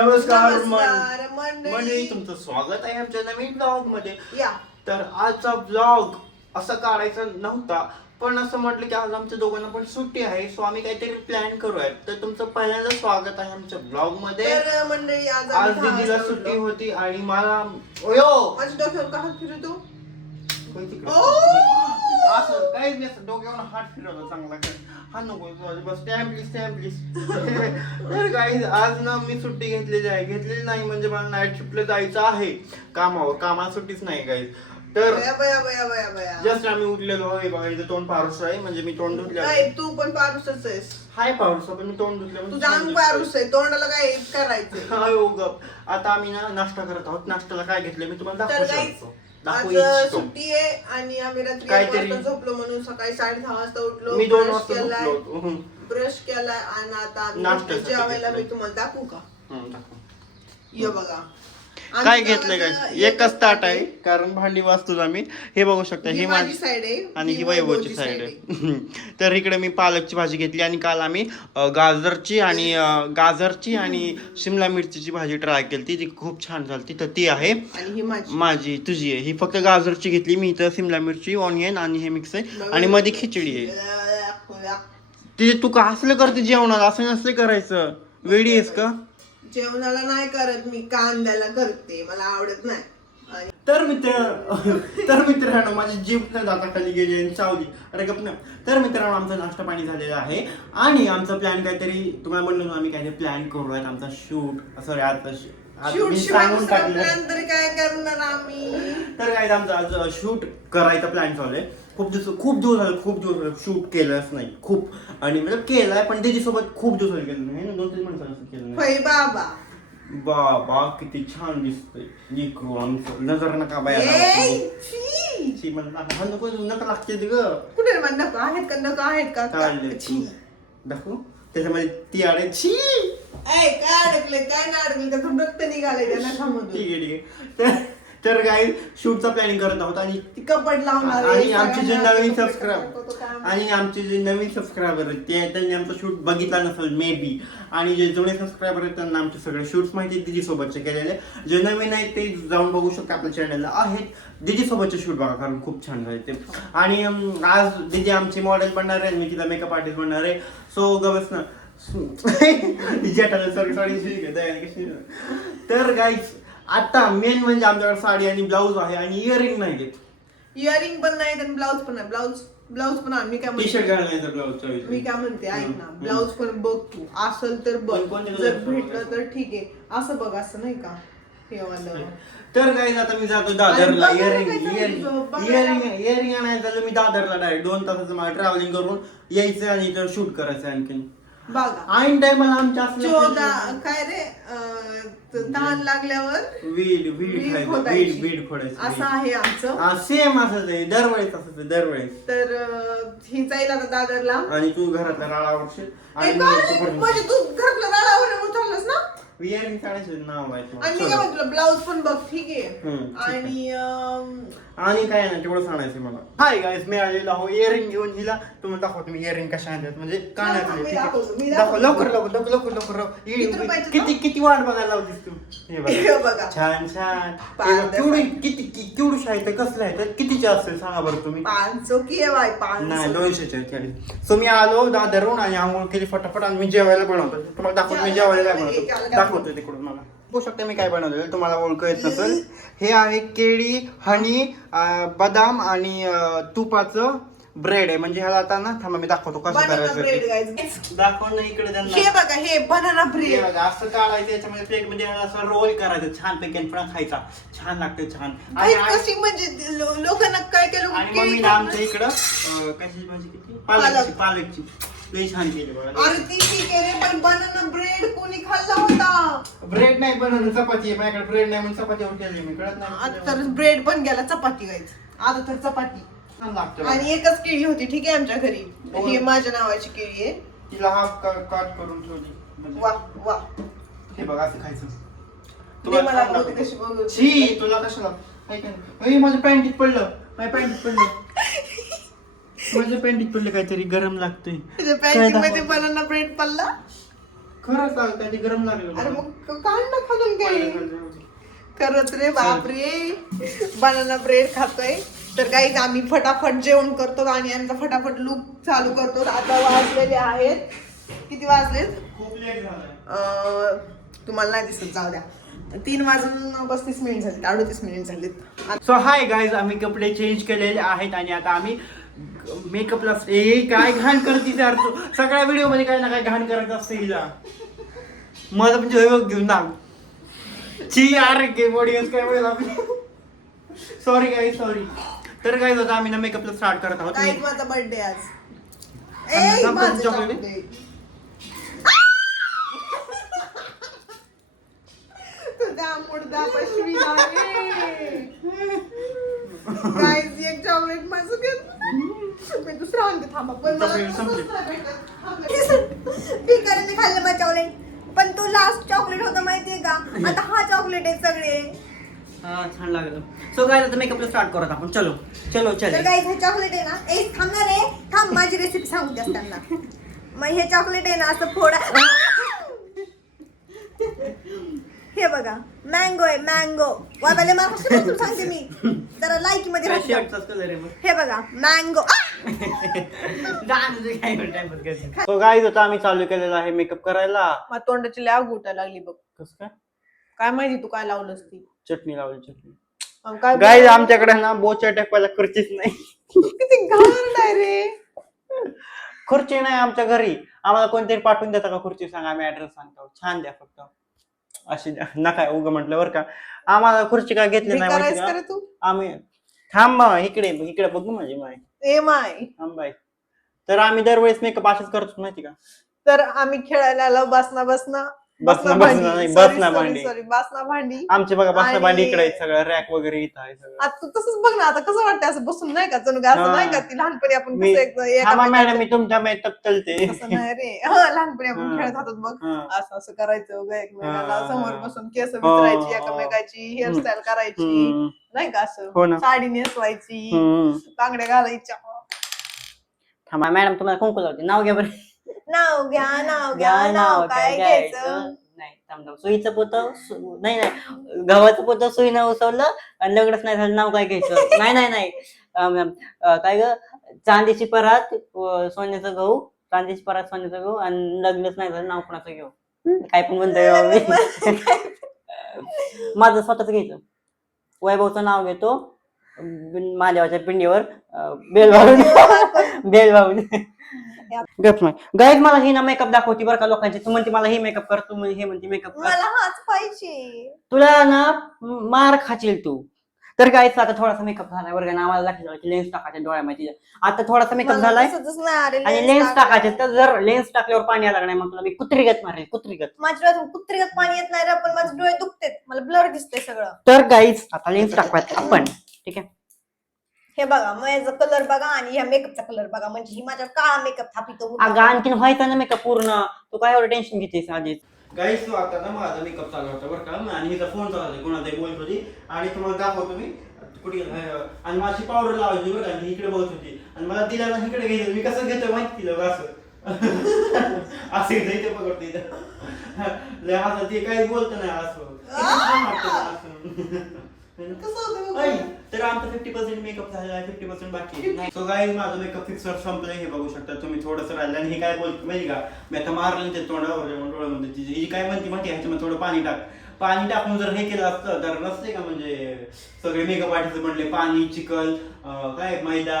नमस्कार तुमचं स्वागत आहे आमच्या नवीन ब्लॉगमध्ये. या. तर आजचा ब्लॉग असा काढायचा नव्हता पण असं म्हटलं की आज आमच्या दोघांना पण सुट्टी आहे सो आम्ही काहीतरी प्लॅन करूयात. तर तुमचं पहिल्यांदा स्वागत आहे आमच्या ब्लॉगमध्ये. आज दीदीला सुट्टी. होती आणि मला ओयो! माझ्या डोक्यावर का हात. ओ! असं काहीच नाही असं डोक्यावर हात फिरवला चांगला काय हा नको बस स्टॅम्प स्टॅम्प तर काही आज ना मी सुट्टी घेतलेली आहे. घेतलेली नाही म्हणजे मला नाईट शिफ्टला जायचं आहे. कामावर कामाला सुट्टीच नाही काही तर बया बया बया बया बया. जस्ट आम्ही उठलेलो. आहे बघा इथं तोंड पारुस आहे. म्हणजे मी तोंड धुतले. नाही तू पण पारुसच आहेस. हाय पारुस पण मी तोंड धुतले तुझं अंग पारुस आहे. तोंडाला काय करायचं हाय हो गप. आता आम्ही ना नाश्ता करत आहोत. नाश्त्याला काय घेतलं मी तुम्हाला तर दाखवू शकतो. आज सुट्टी आहे आणि आम्ही रात्री एक काहीतरी- वाजता झोपलो म्हणून सकाळी साडे दहा वाजता उठलो मी दोन ब्रश वाजता केलाय झोपलो होतो. हम्म. ब्रश केलाय आणि आता आम्ही नाश्त्यासाठी जेवायला मी घेतलंय. तुम्हाला दाखवू का हम्म, दाखव. ये बघा काय घेतलंय काय एकच ताट आहे कारण भांडी वाचतोच आम्ही. हे बघू शकता ही माझी साईड आहे आणि ही वैभवची साईड आहे. तर इकडे मी पालकची भाजी घेतली आणि काल आम्ही गाजरची आणि गाजरची आणि शिमला मिरचीची भाजी ट्राय केली ती खूप छान झाली तर ती आहे. माझी. तुझी आहे. ही फक्त गाजरची घेतली. मी इथं शिमला मिरची ऑनियन आणि हे मिक्स आहे. आणि मध्ये खिचडी आहे. ते तू का असलं करते जेवणात असं नसले करायचं. वेडी आहेस का? जेवणाला नाही करत मी कांद्याला करते मला आवडत नाही. तर मित्र तर मित्रांनो माझी जीभ न जाता खाली गेली आणि चावली. अरे गप ना तर मित्रांनो आमचा नाश्ता पाणी झालेला आहे. आणि आमचा प्लॅन काहीतरी तुम्हाला म्हणलो आम्ही काहीतरी प्लॅन करूयात आमचा शूट सॉरी मी शिवाय सांगून टाकलं. तरी काय करणार आम्ही? तर काय आमचा आज शूट करायचा प्लॅन चालू आहे. खूप दिवस खूप दिवस झाले खूप दिवस झाले शूट केलंच नाही. खूप. आणि म्हणजे केलंय पण खूप दिवस झाले केलं नाही. दोन तीन असं केलं नाही. होय बाबा. बाबा किती छान दिसतंय. आमचं नज़र नका बाया ए, छी. शी म्हणलं, हा नको नका लागते ग. कुठे नको आहेत का नको आहेत का? काढले छी. दाखवू. त्याच्यामध्ये ती आडे छी. काय अडकले काय नाही अडकले त्यातून रक्त निघालंय त्या नखामधून ठीक आहे ठीक आहे. तर तर काय शूटचा प्लॅनिंग करत आहोत आणि कपड लावणार आणि आमचे जे नवीन सबस्क्राईब. आणि आमचे जे नवीन सबस्क्रायबर आहेत ते त्यांनी आमचा शूट बघितला नसेल मे बी आणि जे जुने सबस्क्रायबर आहेत त्यांना आमचे सगळे शूट्स माहिती दिदी सोबतचे केलेले. जे नवीन आहेत ते जाऊन बघू शकता आपल्या चॅनलला आहेत. दिदी सोबतचे शूट बघा कारण खूप छान झाले ते. आणि आज दिदी आमची मॉडेल बनणार आहे मी तिला मेकअप आर्टिस्ट बनणार आहे. सो गवस ना. सॉरी सॉरी तर गाईज आता मेन म्हणजे आमच्याकडे साडी आणि ब्लाऊज आहे आणि इयरिंग नाही घेत इयरिंग पण नाही आणि ब्लाऊज पण नाही. ब्लाऊज ब्लाऊज पण आम्ही काय टी शर्ट म्हणते घालण्याचा ब्लाऊज मी काय म्हणते ऐक ना. ब्लाऊज पण बघ तू. असल तर बघ. जर भेटलं तर ठीक आहे. असं बघ असं नाही का? हे वालं. तर गाईज आता मी जातो दादरला. इयरिंग काय इयरिंग तुझं? इयरिंग इयरिंग आणायला झालं मी दादरला डायरेक्ट दोन तासाचं मला ट्रॅव्हलिंग करून यायचं आणि इथं शूट करायचं आणखी बघा. ऐन टायमाला आमच्या चौदा काय रे? अं, त- तहान लागल्यावर वीड वीड वीड खायचं खोदायची. वीड वीड असं आहे आमचं सेम असंच आहे दरवेळेस असंच आहे दरवेळेस तर अं, ही जाईल आता दादरला आणि तू घरातला राळा आवडशील ए, आणि काय? म्हणजे तू घरातलं राडावर ना काढायचं नाव आहे. आणि मी म्हटलं ब्लाऊज पण बघ ठीक आहे हम्म, ठीक आहे. आणि अं, आणि काय नाही तेवढं सांगायचं मला. हाय गाईस मी आलेलो आहो इयरिंग घेऊन हिला. तुम्हाला दाखवतो मी इयरिंग कशा आणतात. म्हणजे कानातले ठीक आहे दाखव. लवकर लवकर लवकर लवकर लवकर. लवकर. किती किती वाट बघायला लावतीस तू? हे बघा. बघा. छान छान. केवढी. किती कि- केवढूशा आहे तर कसलं आहे तर कितीचे असेल सांगा बरं तुम्ही. पाचशो की आहे बाय नाही आहेत खाली सो मी आलो दादरवरून आणि आंघोळ केली फटाफट आणि मी जेवायला बनवतो. तुम्हाला दाखवतो मी जेवायला काय बनवतो. दाखवतो तिकडून मला. बघू शकते मी काय बनवलेलं तुम्हाला ओळख येत नसेल. हे आहे केळी हनी बदाम आणि तुपाचं ब्रेड आहे. म्हणजे ह्याला आता ना थांबा मी दाखवतो कसं बनाना करायचं ब्रेड. गाईज दाखव ना इकडे हे बघा हे बनाना हे ब्रेड बघा, असं काढायचं याच्यामध्ये प्लेटमध्ये ह्याला असं रोल करायचं. छान पैकी आणि पुन्हा खायचा. छान लागते छान. आणि कशी म्हणजे लो- लोकांना काय काय लोक आणि मम्मी ना आमच्या इकडं अं, कशाची भाजी किती पालकची पालकची. लई छान केली बघा. अरे ती ठीक आहे रे पण बनाना ब्रेड कोणी खाल्ला होता? ब्रेड नाही बनवलं चपाती आहे. माझ्याकडे ब्रेड नाही म्हणून चपाती केली मी. कळत आता नाही तर ब्रेड पण गेला चपाती गाईज आता तर चपाती. छान लागतं आणि एकच केळी होती ठीक आहे आमच्या घरी. हो. ही माझ्या नावाची केळी आहे. तिला हाफ काट करून ठेवली. म्हणजे वा वा हे बघा असं खायचं. दे मला बघू लागतं. कशी बघू छी तुला कशाला? माझ्या पॅन्टीत पडलं. माझ्या पॅन्टीत पडलं. माझ्या पॅन्टीत पडलं काहीतरी गरम लागतंय. काय पॅन्टी मध्ये? बनाना ब्रेड पडला? खरंच काहीतरी गरम लागलं अरे. मग काढ ना खालून काही. मला. खरंच रे बापरे. बनाना ब्रेड खातोय. तर काही आम्ही फटाफट जेवण करतो आणि आमचा फटाफट लूक चालू करतो. आता वाजलेले आहेत. किती वाजलेत? खूप लेट झालं अं, तुम्हाला नाही दिसत जाऊ द्या. तीन वाजून पस्तीस मिनिट झालेत अडतीस मिनिट झालेत. सो हाय गाईज आम्ही कपडे चेंज केलेले आहेत आणि आता आम्ही मेकअपला ए काय घाण करते यार तू? सगळ्या व्हिडिओमध्ये काय ना काय घाण करायचं असतं हिला माझं म्हणजे हे बघ घेऊन नाव ची यार गेम ऑडियन्स काय आपली सॉरी गाई सॉरी तर काय आता आम्ही ना मेकअपला स्टार्ट करत आहोत. काय माझा बर्थडे आज? ए माझं. तुझा पशवी गाईज एक चॉकलेट माझं घेत मी दुसरा आणते थांबा. पण मला तसंच संपले. नाही भेटत. पिकाने खाल्लं मग चॉकलेट पण तो लास्ट चॉकलेट होता माहितीये का? आता हा चॉकलेट आहे सगळे. हा छान लागलं. सो काय आता मेकअपला स्टार्ट करत आपण. चलो. चलो तर चल. काही हे चॉकलेट आहे ना ए थांबणार आहे? थांब माझी रेसिपी सांगू द्या त्यांना मग हे चॉकलेट आहे ना असं फोडा हे बघा मँगो आहे मँगो वाटायला मला कसं सांगते मी? जरा लायकी मध्ये राहू द्या. मग? हे बघा मँगो सो गाईज आता आम्ही चालू केलेला आहे मेकअप करायला. माझ्या तोंडाची लय आग उठायला लागली बघ. कसं काय? काय माहिती तू काय लावलंस ती? चटणी लावली चटणी. काय गाईज आमच्याकडे ना बोच्या टेकवायला खुर्चीच नाही. किती घाण आहे रे. खुर्ची नाही आमच्या घरी. आम्हाला कोणतरी पाठवून देता का खुर्ची सांगा आम्ही ऍड्रेस सांगतो. छान द्या फक्त. अशी नका उग म्हटलं बरं का. आम्हाला खुर्ची का घेतली नाही माहिती का? तू? आम्ही थांब इकडे इकडे बघू माझी माय. ए माय. थांब बाई. तर आम्ही दरवेळेस मेकअप असेच करतो माहिती का? तर आम्ही खेळायला आलो बसना बसना बसना बसना नाही, बसना भांडी. सॉरी बसना भांडी आमचे बघा बसना भांडी इकडे आहेत सगळं रॅक वगैरे इथं आहे सगळं आता तसंच बघ ना आता कसं वाटतं असं बसून नाही का जणू काय असं. नाही का ती लहानपणी आपण मी कसं एक- थांबा मॅडम मी तुमच्या मेकअप चलते तसं नाही रे हा लहानपणी आपण हा. खेळत होतो बघ हा. असं असं करायचं एकमेकाला हा. समोर बसून केस हो. विचारायची एकमेकाची हेअरस्टाईल करायची हम्म, नाही का असं हो ना. साडी नेसवायची हम्म. बांगड्या घालायच्या थांबा मॅडम तुम्हाला कुंकू लावते नाव घ्या बरं नाव घ्या नाव घ्या नाव काय घ्यायचं? नाही थांब थांब. सुईचं पोत नाही नाही. गव्हाचं पोत सुईनं उसवलं आणि लग्नच नाही झालं नाव काय घ्यायचं? नाही नाही नाही. काय ग? चांदीची परात सोन्याचं गहू. चांदीची परात सोन्याचं गहू आणि लग्नच नाही झालं नाव कोणाचं घेऊ? काय पण म्हणतोय बाबा मी. माझं स्वतःच घ्यायचं. वैभवचं नाव घेतो. महादेवाच्या पिंडीवर बेल वाहून बेल वाहून. गप गाईज मला ही ना मेकअप दाखवती बरं का लोकांची. तू म्हणते मला ही मेकअप कर तू म्हण- हे म्हणते मेकअप कर. मला हाच पाहिजे. तुला ना मार खाशील तू. तर गाईच आता थोडासा मेकअप झालाय बरं का. ना आम्हाला दाखवलं की लेन्स टाकायचे डोळ्यामध्ये. आता थोडासा मेकअप मला झालाय. तसंच नाही आणि lens लेन्स. टाकायचे. तर जर लेन्स टाकल्यावर पाणी आलं नाही मग तुला मी कुत्रीगत मारेल कुत्रीगत. माझ्या डोळ्यात कुत्रीगत पाणी येत नाही रे पण माझे डोळे दुखतेत. मला ब्लर दिसतंय सगळं. तर गाईज आता लेन्स टाकवायचं आपण. ठीक आहे? हे बघा माझा कलर बघा आणि ह्या मेकअपचा कलर बघा. म्हणजे ही माझ्या काळा मेकअप थापितो अगं आणखीन व्हायचा ना मेकअप पूर्ण. तू काय एवढं टेन्शन घेतेस आधीच? गाईस तू आता ना माझा मेकअप चालू होता बरं का. आणि हिचा फोन चालू होता कोणाला तरी बोलत होती. आणि तुम्हाला दाखवतो मी. कुठे गेला? अं, आणि माझी पावडर लावायची बरं का आणि इकडे बघत होती. आणि मला तिला ना इकडे घ्यायचं. मी कसं घेतो माहिती तिला बघ असं. असं इथं इथे पकडते इथं. लय हसत ते काही बोलत नाही असं. किती छान वाटतं मला असं. कसं होतं तर आमचं फिफ्टी पर्सेंट मेकअप झालेला आहे फिफ्टी पर्सेंट बाकी. सो माझं मेकअप फिक्सर संपलंय हे बघू शकता तुम्ही थोडंसं राहिलं. आणि हे काय बोलतो माहिती का? मी आता मारलं ते तोंडावर डोळ्यामध्ये. ही काय म्हणते माहिती ह्याच्यामध्ये थोडं पाणी टाक. पाणी टाकून जर हे केलं असतं तर नसते का म्हणजे सगळे मेकअप आर्टिस्ट म्हणले पाणी चिकन अं, काय मैदा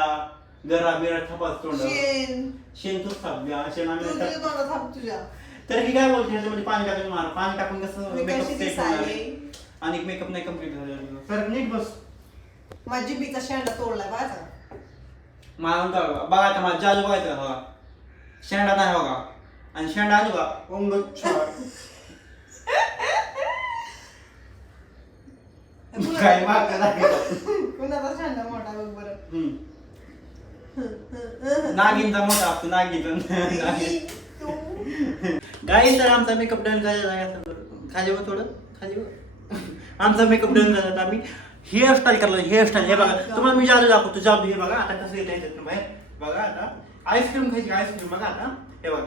गरा बिरा थपास तोंडावर. शेण. तूच थाप शेण आम्ही तर ही काय बोलते ह्याच्यामध्ये पाणी टाकून मार. पाणी टाकून कसं मेकअप सेट होणार? आणि मेकअप नाही कंप्लीट झालेला सर नीट बस. माझी बीचा शेंडा तोडलाय बघा मला म्हणतो बघा आता मला जादू बघायचं बघा शेंडा नाही बघा आणि शेंडा आली बघा ओंग काय मागं. कुणाचा मोठा बघ बरं. नागिनचा मोठा असतो नागिनचा. नागिन गाईन तर आमचा मेकअप डन झालेला आहे असं बरं. खाली बघ थोडं खाली बघ. आमचा मेकअप डन झाला आम्ही. हेअरस्टाईल करला हेअरस्टाईल हे बघा तुम्हाला मी जादू दाखवतो जादू हे बघा आता कसं येत आहे बाहेर बघा आता. आईस्क्रीम खायची आईस्क्रीम बघा आता. हे बघा.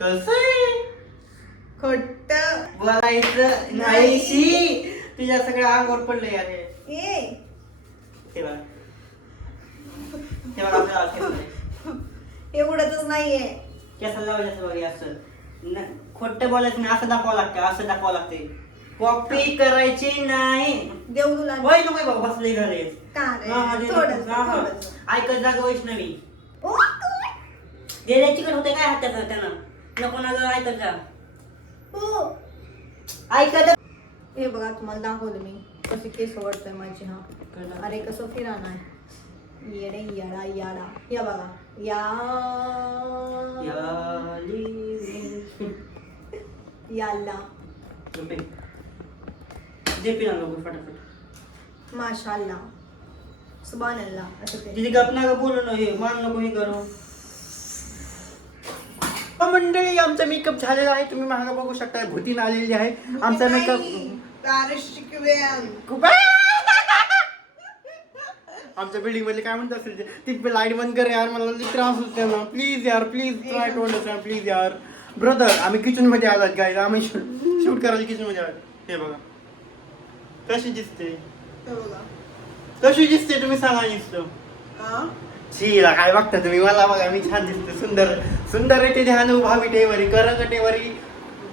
कसं आहे? खट्ट बोलायचं नाहीशी. तुझ्या सगळ्या अंगावर पडलंय अरे ए हे बघा. हे बघा आपल्याला केस. एवढंच नाहीये. केसाला लावायचं बघा असं. न- खोटं बोलायचं नाही असं दाखवावं लागतं असं दाखवावं लागते कॉपी करायची नाही. देऊ तुला. होय नको बाबा बसले घरी? हा, हा, हा, हा. ऐकत जागा वैष्णवी. ओ, पण होते काय हातात त्यानं? नको ना जर ऐकत जा. ओ. ऐकत हे बघा तुम्हाला दाखवलं मी. कशी केस ओढतोय माझी हा. अरे कसं फिरा नाही येडे याडा याडा. या बघा. या. याला फटाफट. माशाल्ला सुभान अल्लाह असं ते. तिथे गप ना बोलू ना हे मान नको हे करू. मंडळी आमचा मेकअप झालेला आहे. तुम्ही महागा बघू शकता भूतीन आलेली आहे. आमचा मेकअप खूप आमच्या बिल्डिंगमध्ये काय म्हणत असेल ते? ती लाइट बंद कर यार मला लई त्रास होतो ना. प्लीज यार please try to understand please यार. ब्रदर आम्ही किचनमध्ये आलात गाईज आम्ही शूट करायला किचनमध्ये आलात हे बघा. कशी दिसते? कशी दिसते तुम्ही सांगा दिसतं शीला काय बघता तुम्ही? मला बघा मी छान दिसते. सुंदर सुंदर येते ध्यान उभावी टेवरी करंग टेवरी.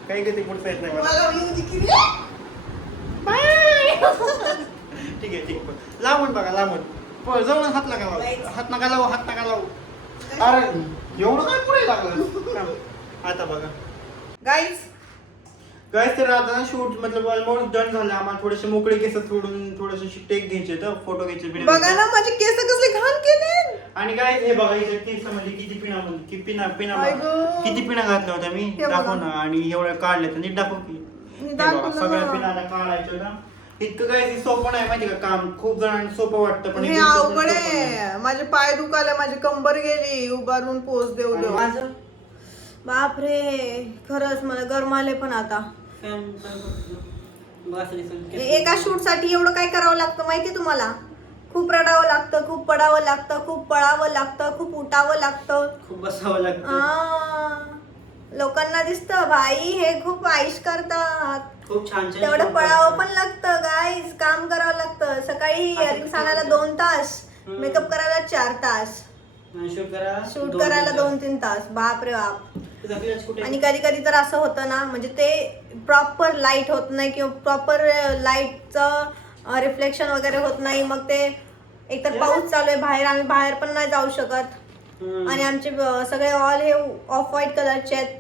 काही कधी पुढचं येत नाही मला ठीक आहे ठीक आहे. लावून बघा लावून प- जवळ हात नका लावू. हात नका लावू हात नका लावू. अरे एवढं काय पुढे लागलं. आता बघा. गाईज काय तर आता शूट मतलब ऑलमोस्ट डन झालं. आम्हाला थोडेसे मोकळे केस सोडून थोडेसे टेक घ्यायचे तर फोटो घ्यायचे बघा ना माझे केस कसले घाण केले. आणि काय हे बघा इथे किती पिना किती पिना पिना आई गं. किती पिना घातल्या होत्या मी. दाखव ना. आणि एवढ्या काढल्या तर नीट दाखव की. हे बघा, सगळ्या ना. पिनाला काढायचं ना इतकं काय सोपं नाही माहिती का काम. खूप जणांना सोपं वाटतं पण हे सोपं अवघड नाही. आहे. माझे पाय दुखाले माझी कंबर गेली. उभारून पोच देऊ देऊ माझं? बापरे खरंच मला गरमाले पण आता. एका शूटसाठी एवढं काय करावं लागतं माहिती तुम्हाला? खूप रडावं लागतं खूप पडावं लागतं खूप पळावं लागतं खूप उठावं लागतं. खूप बसावं लागतं. लोकांना दिसतं भाई हे खूप आयुष करतात खूप छान तेवढं पळावं. पण लागतं गाईज काम करावं लागतं. सकाळी इयरिंग आणायला दोन तास. मेकअप करायला चार तास. शूट करायला दोन तीन तास. बाप रे बाप. आणि कधी कधी तर असं होतं ना म्हणजे ते प्रॉपर लाइट होत नाही किंवा प्रॉपर लाईटचं रिफ्लेक्शन वगैरे होत नाही. मग ते एकतर पाऊस चालू आहे बाहेर आम्ही बाहेर पण नाही जाऊ शकत. आणि आमचे सगळे ऑल हे ऑफ व्हाईट कलरचे आहेत.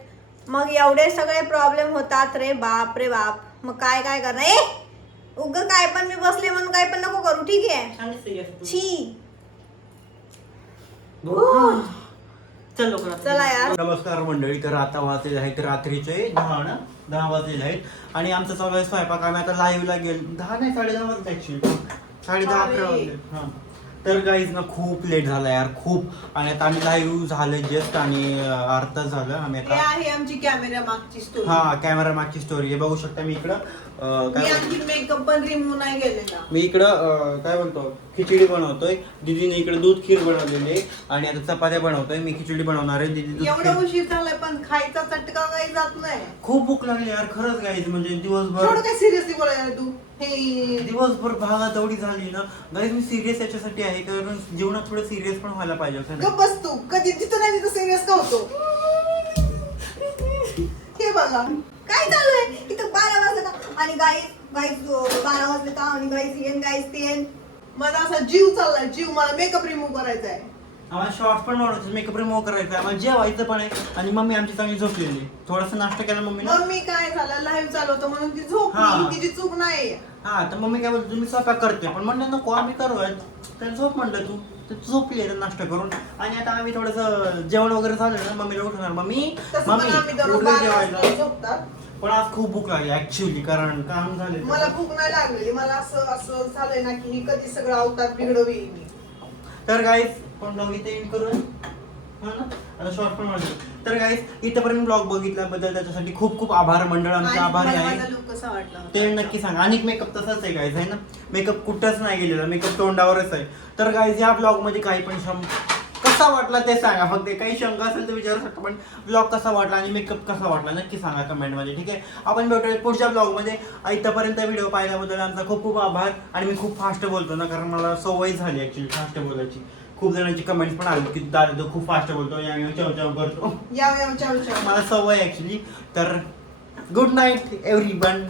मग एवढे सगळे प्रॉब्लेम होतात रे बाप रे बाप. मग काय काय करणार? उग काय पण मी बसले म्हणून काय पण नको करू ठीक आहे. छी. चल लवकर आता. चला यार. नमस्कार मंडळी तर आता वाजलेले आहेत रात्रीचे दहा ना? दहा वाजलेले आहेत. आणि आमचं चालू आहे स्वयंपाक. आम्ही आता लाईव्हला गेलो. दहा नाही साडे दहा वाजता साडे दहा अकरा. वाजले. हा. तर गाईज ना खूप लेट झाला यार खूप. आणि आता आम्ही लाईव्ह झालं जस्ट आणि अं, अर्धा झालं. आम्ही हे आता आहे आमची कॅमेरा मागची स्टोरी हा कॅमेरा मागची स्टोरी हे बघू शकता मी इकडं अं, मी काय आणखी मेकअप पण रिमूव्ह नाही केलेला. मी इकडं अं, काय बोलतो खिचडी बनवतोय. दीदीने इकडे दूध खीर बनवलेली आहे. आणि आता चपात्या बनवतोय. मी खिचडी बनवणार आहे. दीदी दूध एवढा खीर उशीर झालाय पण खायचा चटका काही जात नाही. खूप भूक लागली यार खरंच गाईज म्हणजे दिवसभर काय सिरियसली बोलायला तू? हे दिवसभर भागात दौडी झाली ना गाईज मी सिरियस याच्यासाठी आहे कारण जीवनात थोडं सिरियस पण व्हायला पाहिजे असं गप बस तू. कधी जिथं नाही तिथं सिरियस का होतो? हे बघा. काय चालू आहे? इथं बारा वाजले का? आणि गाईस गाईस बारा वाजले का? आणि गाईस येन गाईस ते. येन माझा असा जीव चाललाय. जीव मला मेकअप रिमूव्ह करायचा आहे आम्हाला शॉर्ट पण बनवायचं मेकअप रिमूव्ह करायचं आम्हाला जेवायचं पण आहे आणि मम्मी आमची चांगली झोपलेली. थोडासा नाश्ता केला मम्मी ना मम्मी काय झालं? लाईव्ह चालू होतं म्हणून ती हा. झोपली तिची चूक नाही. हा तर मम्मी काय बोलतो तुम्ही स्वयंपाक करते पण म्हणलं नको आम्ही करू तर झोप म्हणलं तू. तर तू झोपली आहे नाश्ता करून. आणि आता आम्ही थोडंसं जेवण वगैरे झालं ना मम्मीला उठवणार. मम्मी तसं पण मम्मी दररोज बारा जेवायला. झोपतात. पण आज खूप भूक लागली ऍक्च्युली कारण काम झाले मला भूक नाही लागलेली. मला असं असं झालंय ना की ही कधी सगळं अवतार बिघडवी मी तर गाईस पण ब्लॉग इथे एंड करून हा ना? आता शॉर्ट पण तर गाईस इथपर्यंत ब्लॉग बघितल्याबद्दल त्याच्यासाठी खूप खूप आभार मंडळ आमचे आभारी आहे. कसा वाटला? ते नक्की सांगा. आणि मेकअप तसाच आहे गाईज आहे ना? मेकअप कुठंच नाही गेलेला. मेकअप तोंडावरच आहे. तर गाईज या ब्लॉगमध्ये काही पण शं कसा वाटला ते सांगा. फक्त काही शंका असेल तर विचारू शकता पण ब्लॉग कसा वाटला आणि मेकअप कसा वाटला नक्की सांगा कमेंटमध्ये ठीक आहे? आपण भेटूया पुढच्या ब्लॉगमध्ये. इथपर्यंत व्हिडिओ पाहिल्याबद्दल आमचा खूप खूप आभार. आणि मी खूप फास्ट बोलतो ना कारण मला सवय झाली ऍक्च्युली फास्ट बोलायची. खूप जणांची कमेंट्स पण आली की दादा तो खूप फास्ट बोलतो या चव करतो. या मला सवय ऍक्च्युली तर good night every one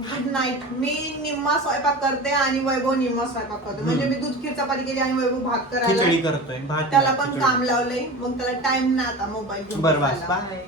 good night मी निम्मा स्वयंपाक करते आणि वैभव निम्मा स्वयंपाक करतो. म्हणजे मी दूध खीर चपाती केली आणि वैभव भात करायला खिचडी करतोय भात त्याला पण. काम लावलंय. मग त्याला टाइम नाही आता मोबाईल घेऊन बरं बस बसायला. बाय